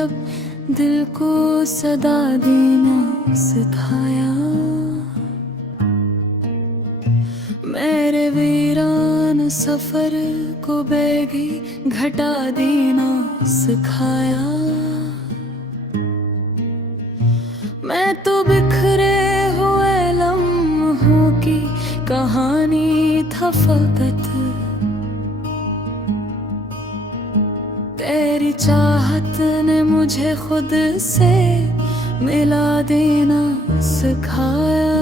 जब दिल को सदा देना सिखाया। मेरे वीरान सफर को बेगी घटा देना सिखाया। मैं तो बिखरे हुए लम्हों की कहानी था फकत, तेरी चाहत ने मुझे खुद से मिला देना सिखाया।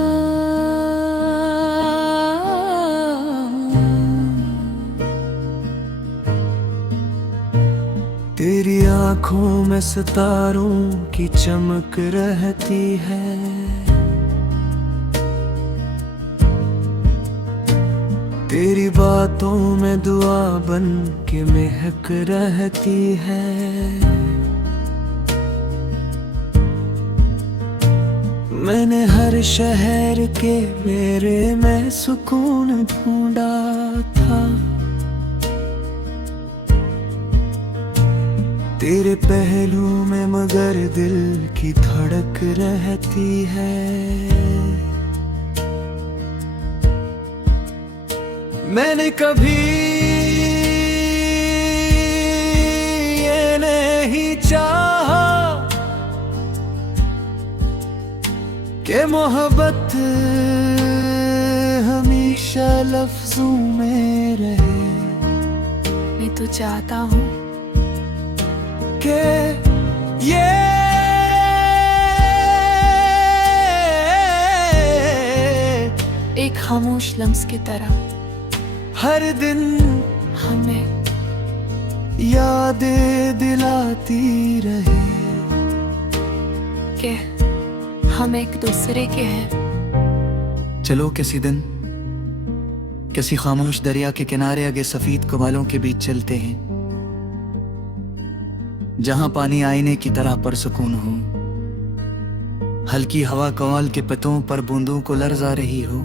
तेरी आँखों में सितारों की चमक रहती है, तेरी बातों में दुआ बन के महक रहती है। मैंने हर शहर के मेरे में सुकून ढूंढा था, तेरे पहलू में मगर दिल की धड़क रहती है। मैंने कभी ये नहीं चाहा कि मोहब्बत हमेशा लफ्जों में रहे। मैं तो चाहता हूँ कि ये एक खामोश लम्स की तरह हर दिन हमें यादें दिलाती रहे कि हम एक दूसरे के हैं। चलो किसी दिन किसी खामोश दरिया के किनारे आगे सफेद कवालों के बीच चलते हैं, जहां पानी आईने की तरह परसुकून हो, हल्की हवा कवाल के पत्तों पर बूंदों को लरजा रही हो,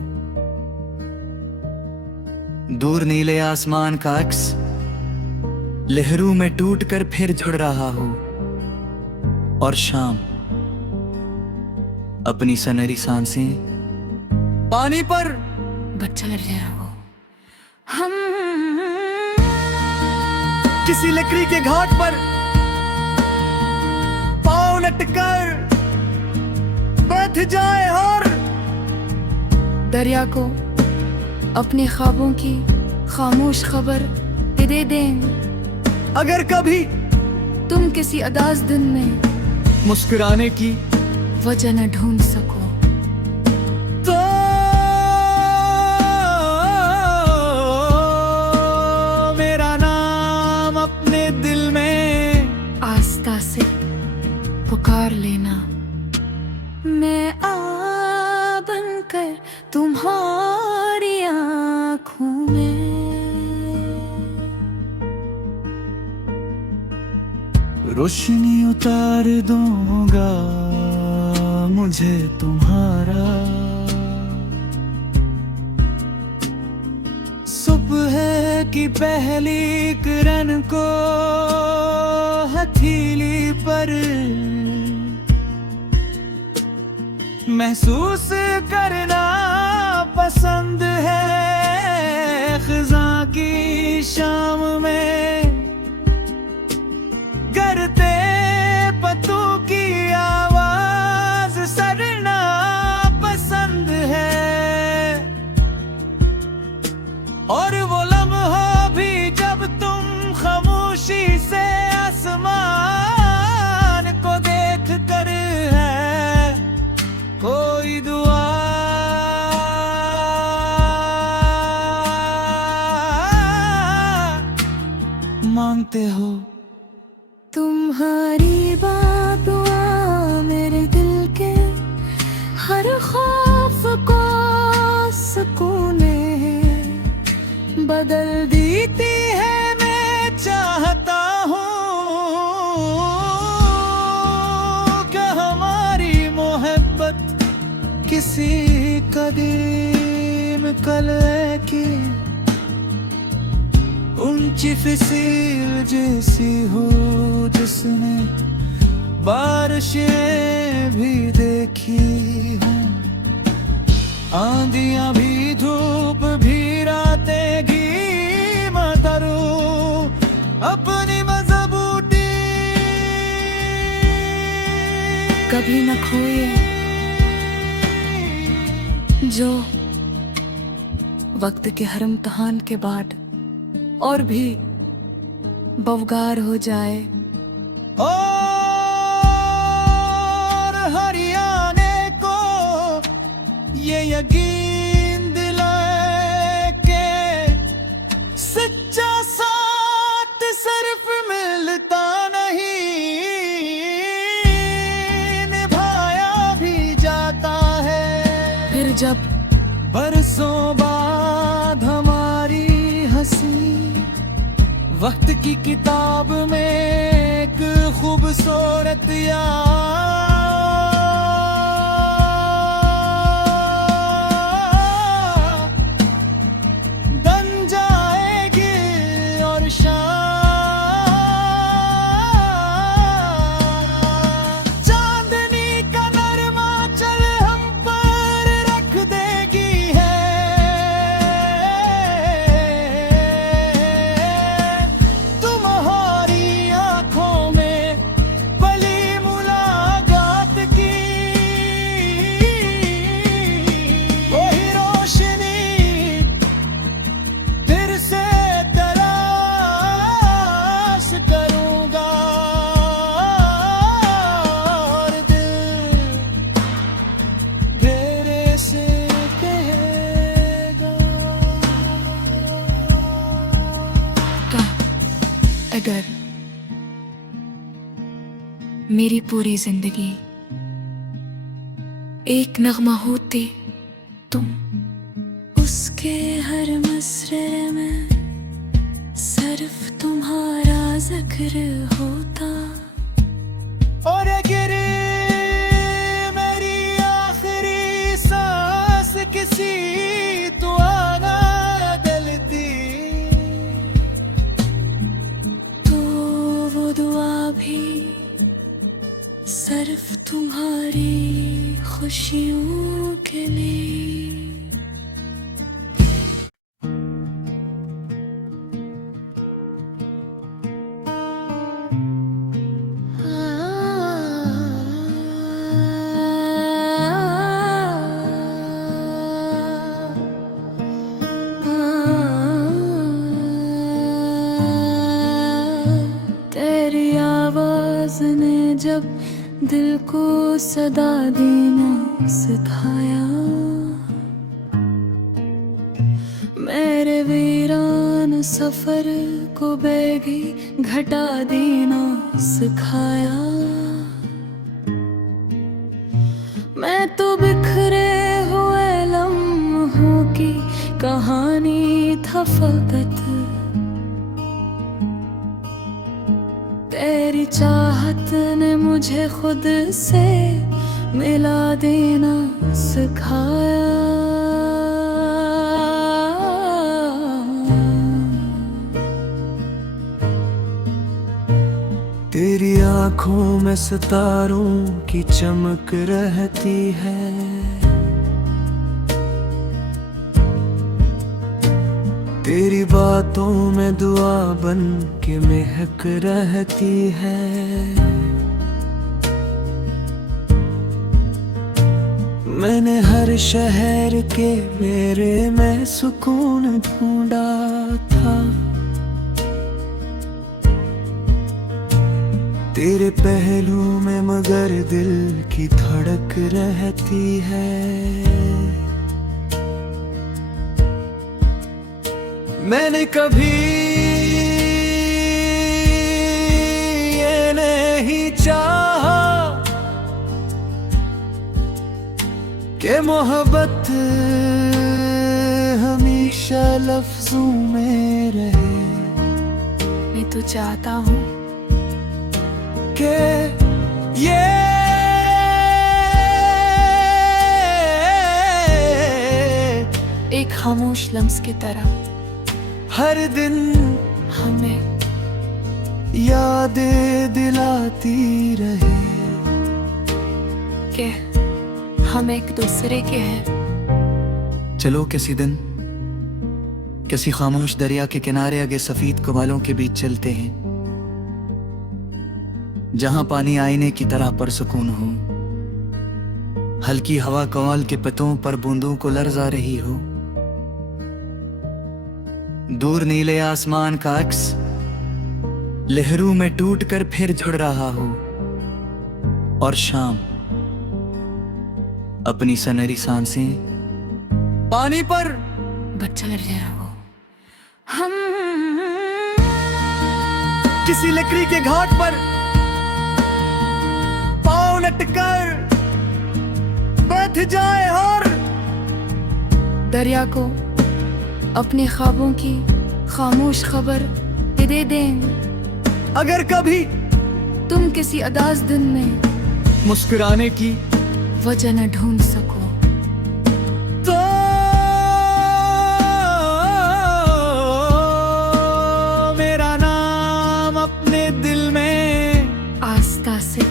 दूर नीले आसमान का अक्स लहरों में टूटकर फिर जुड़ रहा हो, और शाम अपनी सनहरी सांसें पानी पर बचा रहा हो। हम किसी लकड़ी के घाट पर पांव लटकर बैठ जाए और दरिया को अपने ख्वाबों की खामोश खबर दे दें। अगर कभी तुम किसी अदास दिन में मुस्कुराने की वजह न ढूंढ सको, तो मेरा नाम अपने दिल में आस्था से पुकार लेना। मैं आ बनकर तुम्हारी आँखों में रोशनी उतार दूंगा मुझे तुम्हारा। सुबह की पहली किरण को हथेली पर महसूस करना पसंद है। खिज़ां की शाम में करते पत्तों की आवाज सुनना पसंद है, और वो लम्हा भी जब तुम खामोशी से आसमान को देख कर है कोई दुआ मांगते हो। तुम्हारी बात दुआ मेरे दिल के हर खौफ को सुकून बदल देती है। मैं चाहता हूँ कि हमारी मोहब्बत किसी कदीम कलह की ऊंची फसील जैसी हो, जिसने बारिशें भी देखी हूँ, आंधियां भी, धूप भी, रातें घी मतरू, अपनी मजबूती कभी न खोए जो वक्त के हर इम्तिहान के बाद और भी बवगार हो जाए। और हरियाणे को ये यकीन दिलाए के सच्चा साथ सिर्फ मिलता नहीं, निभाया भी जाता है। फिर जब बरसों बाद हमारी हंसी वक्त की किताब में एक खूबसूरत याद बन जाएगी और चांदनी का नरमा चल हम पर रख देगी तुम्हारी आंखों में पली मुलाकात की वही रोशनी फिर से तलाश करूंगा और दिल तेरे से कहेगा। अगर मेरी पूरी जिंदगी एक नगमा होती तुम उसके हर मसरे में सिर्फ तुम्हारा जिक्र होता, और अगर मेरी आखिरी सांस किसी दुआना गलती तो वो दुआ भी सिर्फ तुम्हारी खुशियों के लिए। तेरी आवाज ने जब दिल को सदा देना सिखाया, मेरे वीरान सफर को बेगी घटा देना सिखाया। मैं तो बिखरे हुए लम्हों की कहानी था फकत, तेरी चाहत ने मुझे खुद से मिला देना सिखाया। तेरी आंखों में सितारों की चमक रहती है, तेरी बातों में दुआ बन के महक रहती है। मैंने हर शहर के मेरे में सुकून ढूंढा था, तेरे पहलू में मगर दिल की धड़क रहती है। मैंने कभी ये नहीं चाहा कि मोहब्बत हमेशा लफ्जों में रहे। मैं तो चाहता हूँ कि ये एक खामोश लम्स की तरह हर दिन हमें यादें दिलाती रहे। कि हम एक दूसरे के हैं। चलो किसी दिन किसी खामोश दरिया के किनारे आगे सफेद कवालों के बीच चलते हैं, जहां पानी आईने की तरह परसुकून हो, हल्की हवा कवाल के पत्तों पर बूंदों को लरजा रही हो, दूर नीले आसमान का अक्स लहरों में टूट कर फिर जुड़ रहा हो, और शाम अपनी सनहरी सांसें पानी पर बचा रहे हो। हम किसी लकड़ी के घाट पर पांव लटकर बैठ जाए और दरिया को अपने ख्वाबों की खामोश खबर दे दें। अगर कभी तुम किसी अदास दिन में मुस्कुराने की वजह न ढूंढ सको, तो मेरा नाम अपने दिल में आस्था से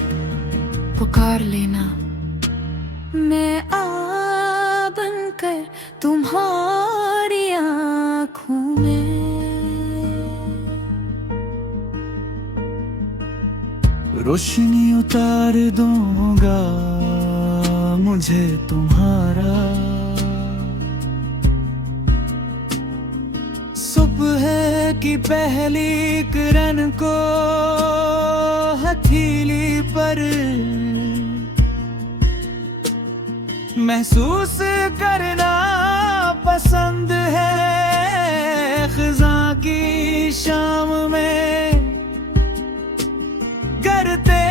पुकार लेना। मैं आ बनकर तुम्हारी आँखों में। रोशनी उतार दूंगा मुझे तुम्हारा, सुबह की पहली किरण को हथेली पर महसूस करना पसंद है। खिज़ां की शाम में करते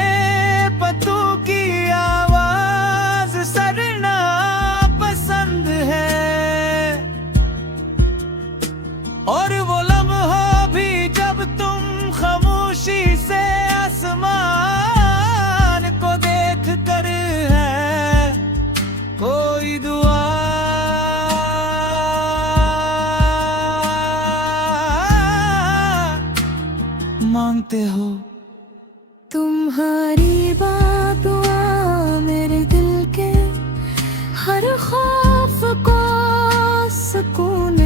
पत्तों की आवाज सुनना पसंद है, और वो लम्हा भी जब तुम खामोशी से आसमान को देख कर है कोई दुआ मांगते हो। तुम्हारी बात दुआ मेरे दिल के हर खौफ को सुकून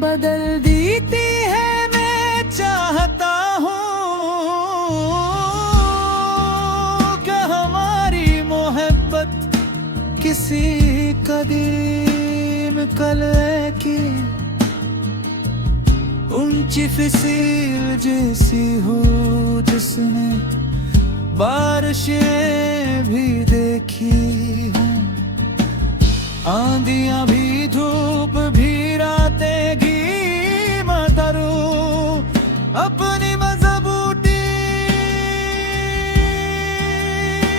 बदल देती है। मैं चाहता हूँ कि हमारी मोहब्बत किसी कदीम कलह की ऊंची फिसील जैसी हो, जिसने बारिशें भी देखी हूँ, आंधियां भी, धूप भी, रातें भी मतरू अपनी मजबूती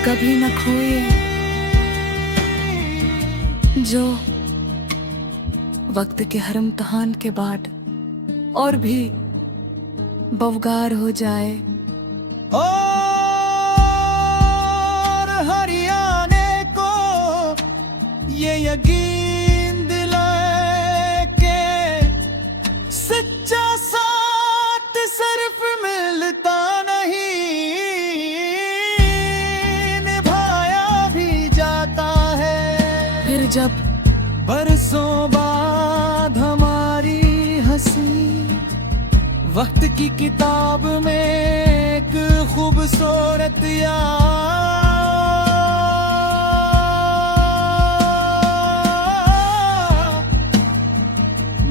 कभी न खोए जो वक्त के हर इम्तिहान के बाद और भी बवगार हो जाए। और हरियाणे को ये यकीन दिलाए कि सच्चा साथ सिर्फ मिलता नहीं, निभाया भी जाता है। फिर जब बरसों बाद हमारी हंसी वक्त की किताब में एक खूबसूरत याद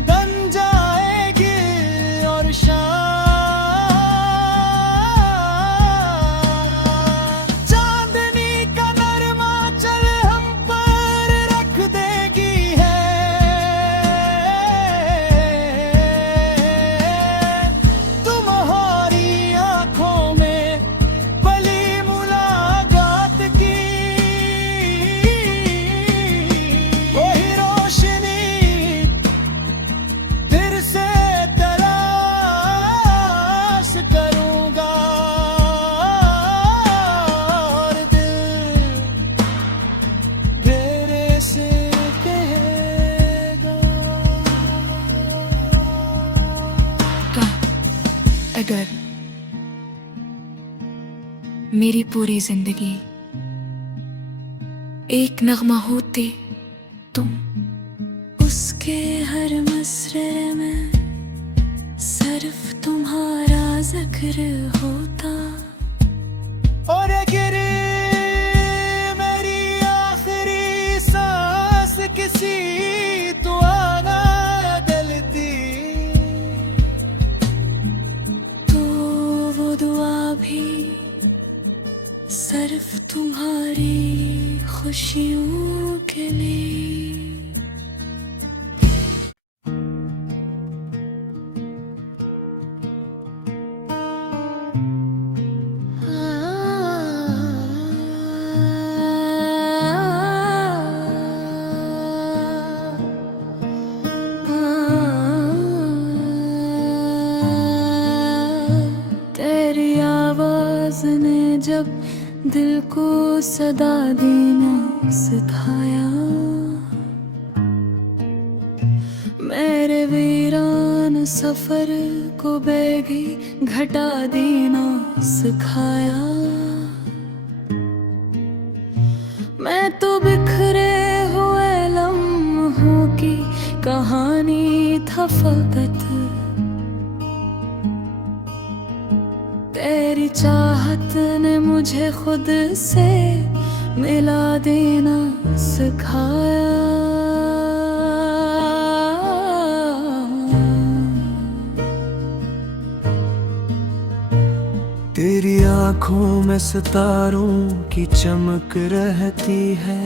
बन जाएगी, और चांदनी का नरमा चल हम पर रख देगी है। तुम्हारी आंखों में पली मुलाकात की वही रोशनी फिर से तलाश करूंगा, और दिल तेरे से कहेगा। अगर मेरी पूरी जिंदगी एक नगमा होती तुम, उसके हर मसरे में सिर्फ तुम्हारा जिक्र होता। और गिरे मेरी आखिरी सांस किसी दुआ ना गलती, तो वो दुआ भी सिर्फ तुम्हारी खुशियों के लिए। तेरी आवाज ने जब दिल को सदा देना सिखाया, मेरे वीरान सफर को बेगी घटा देना सिखाया। मैं तो बिखरे हुए लम्हों की कहानी था फकत, तेरी चाहत ने मुझे खुद से मिला देना सिखाया। तेरी आंखों में सितारों की चमक रहती है,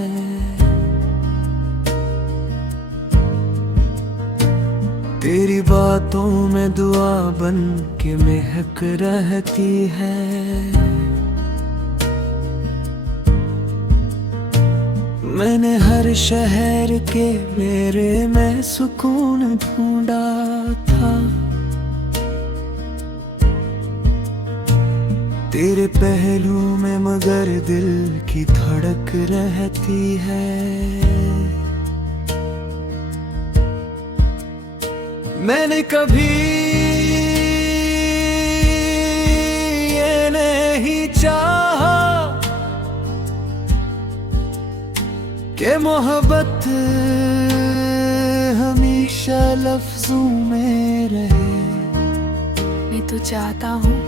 तेरी बातों में दुआ बन के महक रहती है। मैंने हर शहर के मेरे में सुकून ढूंढा था, तेरे पहलू में मगर दिल की धड़क रहती है। मैंने कभी ये नहीं चाहा कि मोहब्बत हमेशा लफ्जों में रहे, मैं तो चाहता हूँ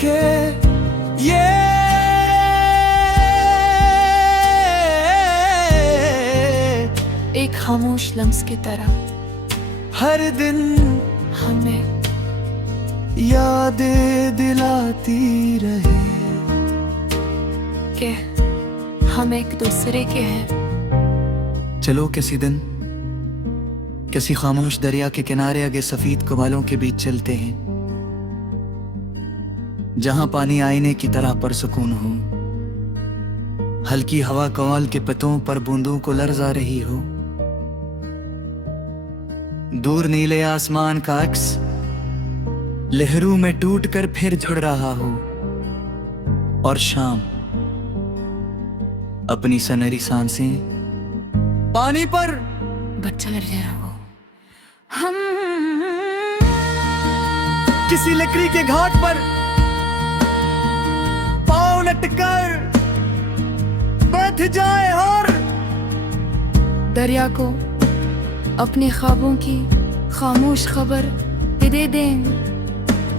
कि ये एक खामोश लम्स की तरह हर दिन हमें यादें दिलाती रहे कि हम एक दूसरे के हैं। चलो किसी दिन किसी खामोश दरिया के किनारे आगे सफेद कवालों के बीच चलते हैं, जहां पानी आईने की तरह परसुकून हो, हल्की हवा कवाल के पत्तों पर बूंदों को लरजा रही हो, दूर नीले आसमान का अक्स लहरों में टूट कर फिर जुड़ रहा हो, और शाम अपनी सनहरी सांसें पानी पर बचा रहा हो। हम किसी लकड़ी के घाट पर पांव लटकर बैठ जाए और दरिया को अपने ख्वाबों की खामोश खबर दे दें।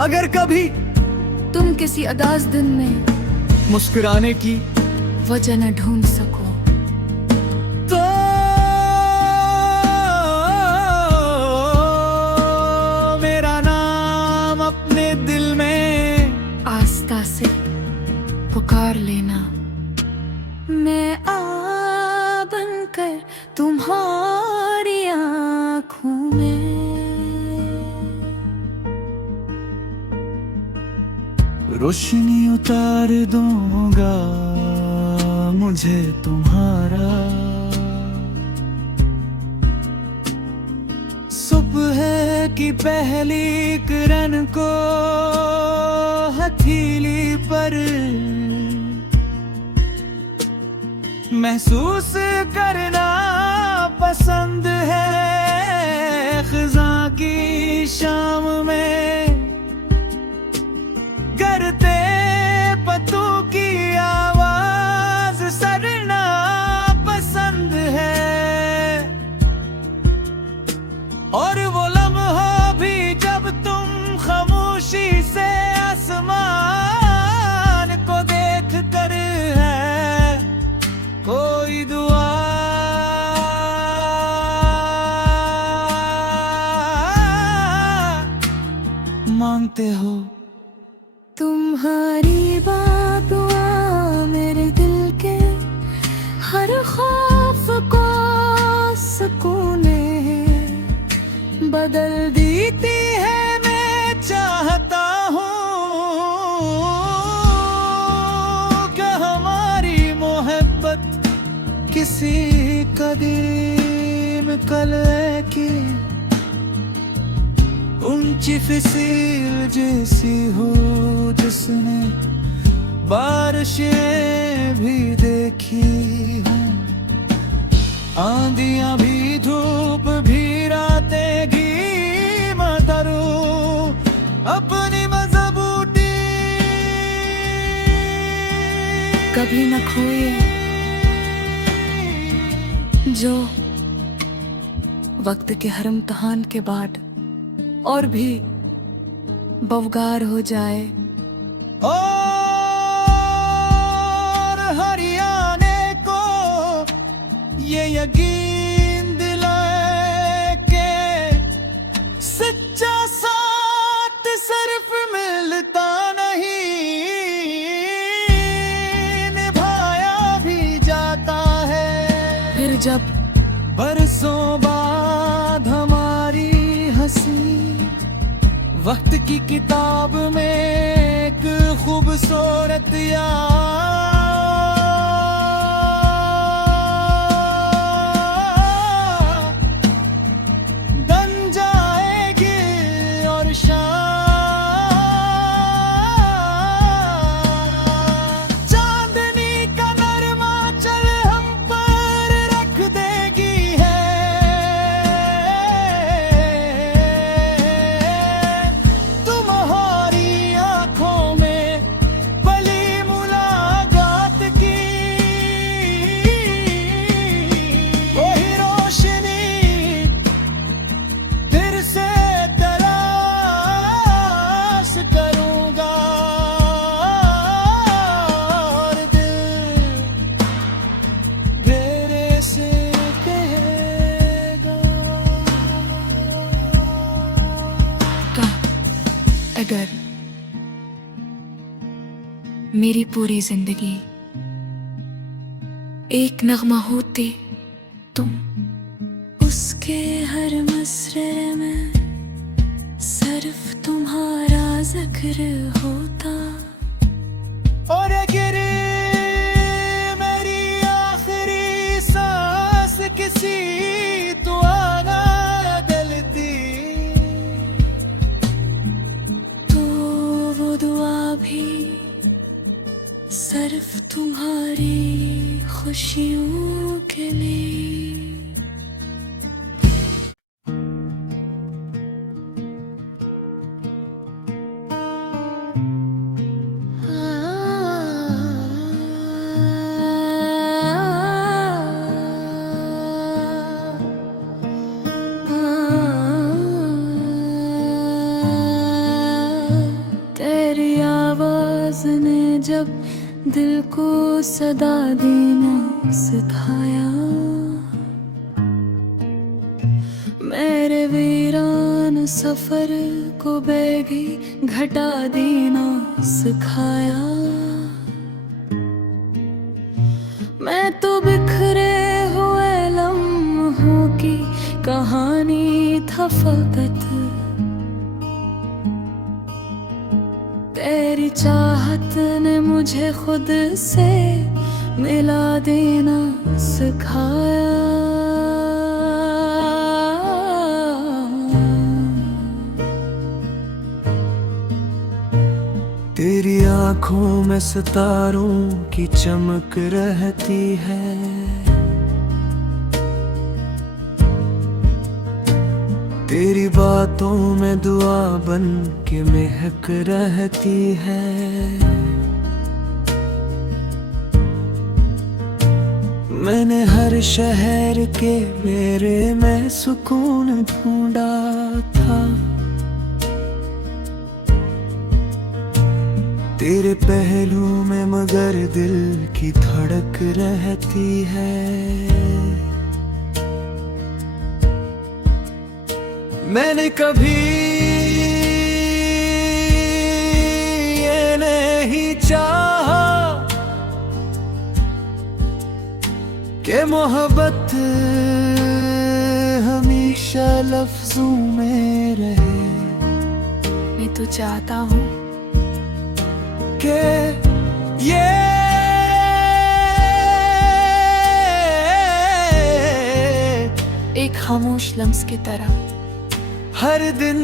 अगर कभी तुम किसी अदास दिन में मुस्कुराने की वजह न ढूंढ सको, तो मेरा नाम अपने दिल में आस्था से पुकार लेना। मैं आ बनकर तुम्हारी आँखों में रोशनी उतार दूंगा मुझे तुम्हारा, सुबह की पहली किरण को हथेली पर महसूस करना पसंद है। खज़ां की शाम में गिरते पत्तों की आवाज सर और वो लम्हा भी जब तुम खामोशी से आसमान को देख कर है कोई दुआ मांगते हो। तुम्हारी बातुआ मेरे दिल के हर खौफ को सुकूने बदल देती है। मैं चाहता हूँ कि हमारी मोहब्बत किसी कदीम कलह की ऊंची फिसील जैसी हो जिसने बारिशें भी देखी हूँ, आंधियां भी, धूप भी, रातें भी मतरू अपनी मजबूती कभी न खोए जो वक्त के हर इम्तिहान के बाद और भी बवगार हो जाए। और हरियाणे को ये यकीन दिलाए के सच्चा साथ सिर्फ मिलता नहीं, निभाया भी जाता है। फिर जब बरसों बाद हमारी हंसी वक्त की किताब में एक खूबसूरत याद बन जाएगी और चांदनी का नरमा चल हम पर रख देगी है। तुम्हारी आंखों में पली मुलाकात की वही रोशनी फिर से तलाश करूंगा और दिल मेरे से कहेगा। अगर मेरी पूरी जिंदगी एक नगमा होती तुम उसके हर मसरे में सिर्फ तुम्हारा जिक्र होता। और अगर मेरी आखिरी सांस किसी दुआ ना बदलती तो वो दुआ भी सिर्फ तुम्हारी खुशियों के लिए। तेरी आवाज ने जब दिल को सदा देना सिखाया, मेरे वीरान सफर को बेगी घटा देना सिखाया। मैं तो बिखरे हुए लम्हों की कहानी था फकत, तेरी चाहत ने मुझे खुद से मिला देना सिखाया। तेरी आंखों में सितारों की चमक रहती है, तेरी बातों में दुआ बन के महक रहती है। मैंने हर शहर के मेरे में सुकून ढूंढा था। तेरे पहलू में मगर दिल की धड़क रहती है। मैंने कभी ये नहीं चाहा कि मोहब्बत हमेशा लफ्जों में रहे। मैं तो चाहता हूँ के ये एक खामोश लम्स की तरह हर दिन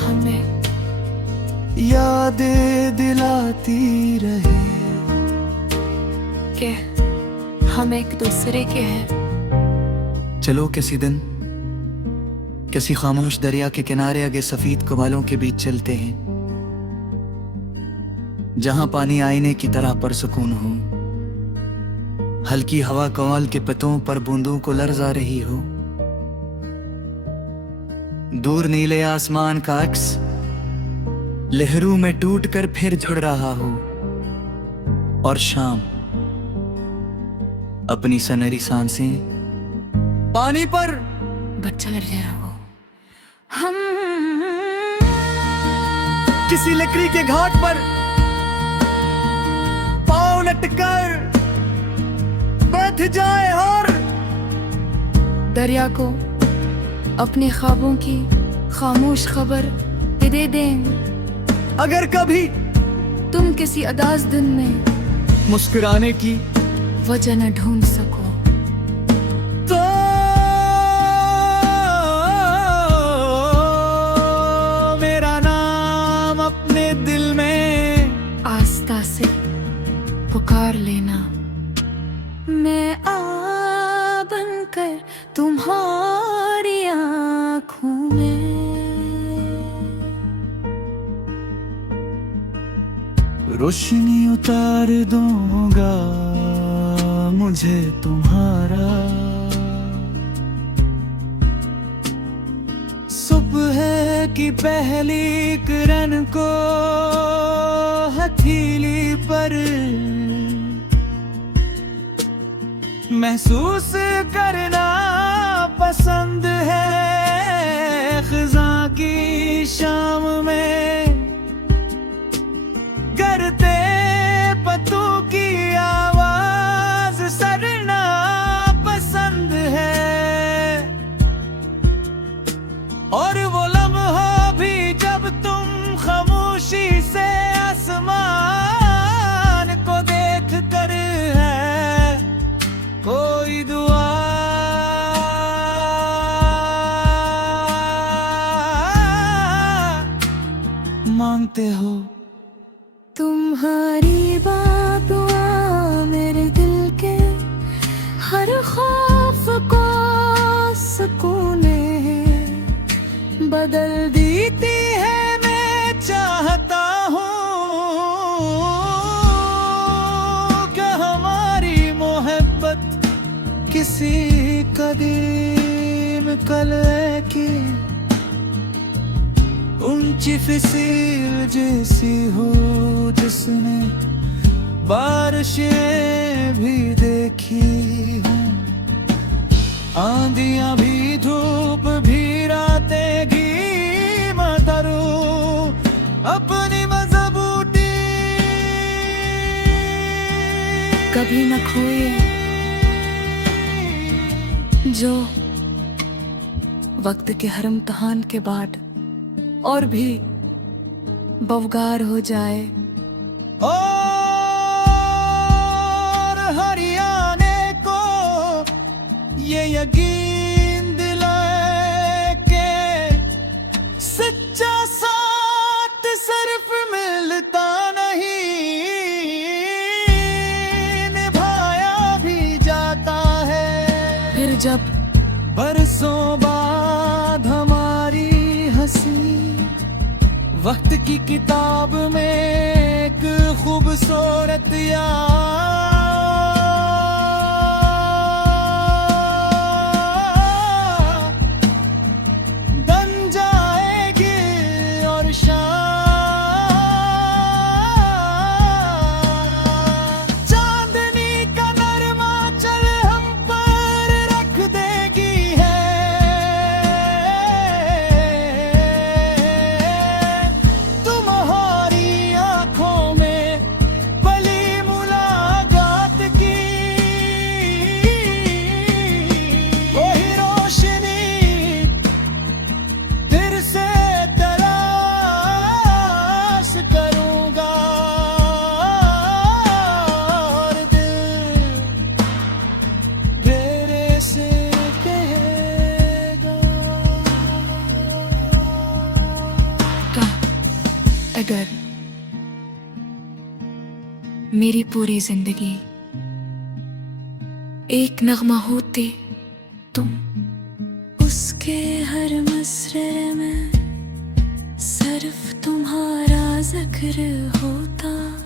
हमें यादें दिलाती रहे कि हम एक दूसरे के हैं। चलो किसी दिन किसी खामोश दरिया के किनारे आगे सफेद कबालों के बीच चलते हैं, जहां पानी आईने की तरह परसुकून हो, हल्की हवा कवाल के पत्तों पर बूंदों को लरजा रही हो, दूर नीले आसमान का अक्स लहरों में टूट कर फिर जुड़ रहा हो, और शाम अपनी सनहरी सांसें पानी पर बचा रहा हो। हम किसी लकड़ी के घाट पर पाँव लटकर बैठ जाए और दरिया को अपने ख्वाबों की खामोश खबर दे दें। अगर कभी तुम किसी अदास दिन में मुस्कुराने की वजह न ढूंढ सको, तो मेरा नाम अपने दिल में आस्था से पुकार लेना। मैं आ बनकर तुम्हारी आँखों में रोशनी उतार दूंगा मुझे तुम्हारा। सुबह की पहली किरण को हथेली पर महसूस करना पसंद है। खिज़ां की शाम में करते पत्तों की आवाज सुनना पसंद है। और वो लम्हा भी जब तुम खामोशी से आसमान को देख कर है कोई दुआ मांगते हो। तुम्हारी बात दुआ मेरे दिल के हर खौफ को सुकून बदल देती है। मैं चाहता हूँ कि हमारी मोहब्बत किसी कदीम कलह की ऊंची फिसील जैसी हो, जिसने बारिशें भी देखी हूँ, आंधियां भी, धूप भी, रातें भी मतरू अपनी मजबूती कभी न खोए जो वक्त के हर इम्तिहान के बाद और भी बवगार हो जाए। और हरियाणे को ये यकीन दिलाए के सच्चा साथ सिर्फ मिलता नहीं, निभाया भी जाता है। फिर जब बरसों बाद हमारी हंसी वक्त की किताब में एक खूबसूरत याद कैसे कहेगा। अगर मेरी पूरी जिंदगी एक नगमा होती तुम, उसके हर मसरे में सिर्फ तुम्हारा जिक्र होता।